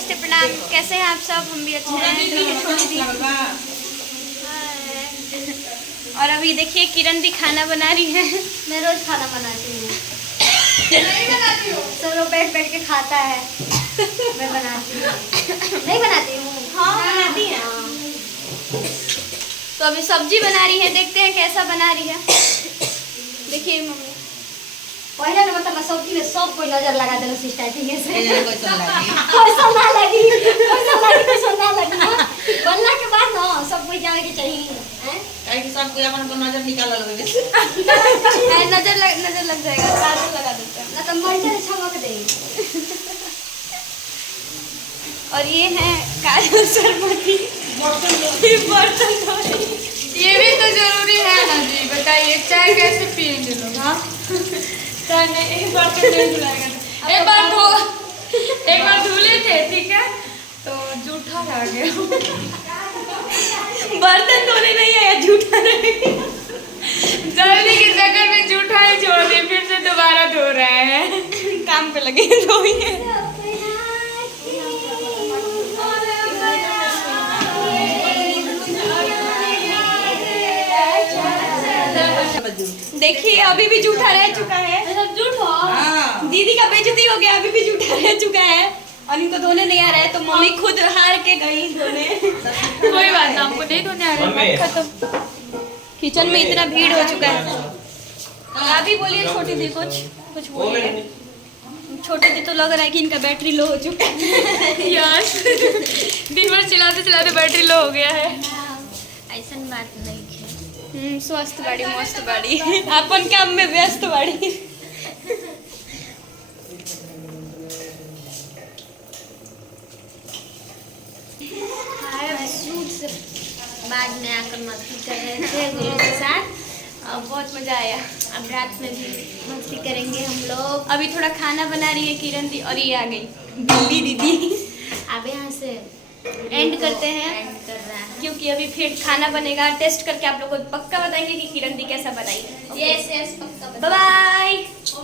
नमस्ते प्रणाम, कैसे हैं आप सब? हम भी अच्छे हैं। और अभी देखिए किरण दी खाना बना रही है। मैं रोज खाना बनाती हूँ। नहीं बनाती हूँ, सब लोग बैठ बैठ के खाता है। मैं बनाती हूँ, नहीं बनाती हूँ। हाँ बनाती हैं। तो अभी सब्जी बना रही है, देखते हैं कैसा बना रही है। देखिए मम्मी पहले ना मतलब सब्जी में सब कोई नजर लगा देना स्टार्टिंग से। कैसा लगी? कैसा ना लगी, कैसा ना लगी ना। बनने के बाद ना सब कोई जाने के चाहिए हैं। काहे कि सब कोई अपन को नजर निकाल लगे। नजर लग जाएगा, काजल लगा देते हैं। ना तो मर्चन छमक दे। और ये है काजल सरमती बर्तन धो रही। ये भी तो जरूरी है ना जी, बताइए चाय कैसे पियेंगे लोग? हाँ चाय नहीं, एक बार तो नहीं धुलाएगा। एक बार धुले थे, ठीक है, तो जूठा आ गया। बर्तन धोने नहीं आया, जूठा रह गया। जल्दी के चक्कर में जूठा ही छोड़ दिए, फिर से दोबारा धो रहे हैं। काम पे लगे धोइए। देखिए अभी भी जूठा रह चुका है। हाँ। दीदी का बेइज्जती हो गया, अभी भी जूठा रह चुका है और इनको धोने नहीं आ रहा है, तो मम्मी खुद हार के गई धोने। कोई बात ना, आपको नहीं धोने आ रहा है, खत्म। किचन में इतना भीड़ हो चुका है। आप ही बोलिए छोटी दी, कुछ बोलिए। छोटे दी तो लग रहा है कि इनका बैटरी लो हो चुका है। यस, दिन भर चलाते चलाते बैटरी लो हो गया है। ऐसा बात नहीं है। स्वस्थ बाड़ी मस्त बाड़ी, अपन काम में व्यस्त बाड़ी। बाद में आकर मस्ती कर रहे थे गुरु के साथ। अब बहुत मजा आया। अब रात में भी मस्ती करेंगे हम लोग। अभी थोड़ा खाना बना रही है किरण दी और ये आ गई बिल्ली दीदी। अब यहाँ से एंड करते हैं एंड कर रहा है। क्योंकि अभी फिर खाना बनेगा, टेस्ट करके आप लोगों को पक्का बताएंगे कि किरण दी कैसा बनाई। यस यस पक्का। Bye bye.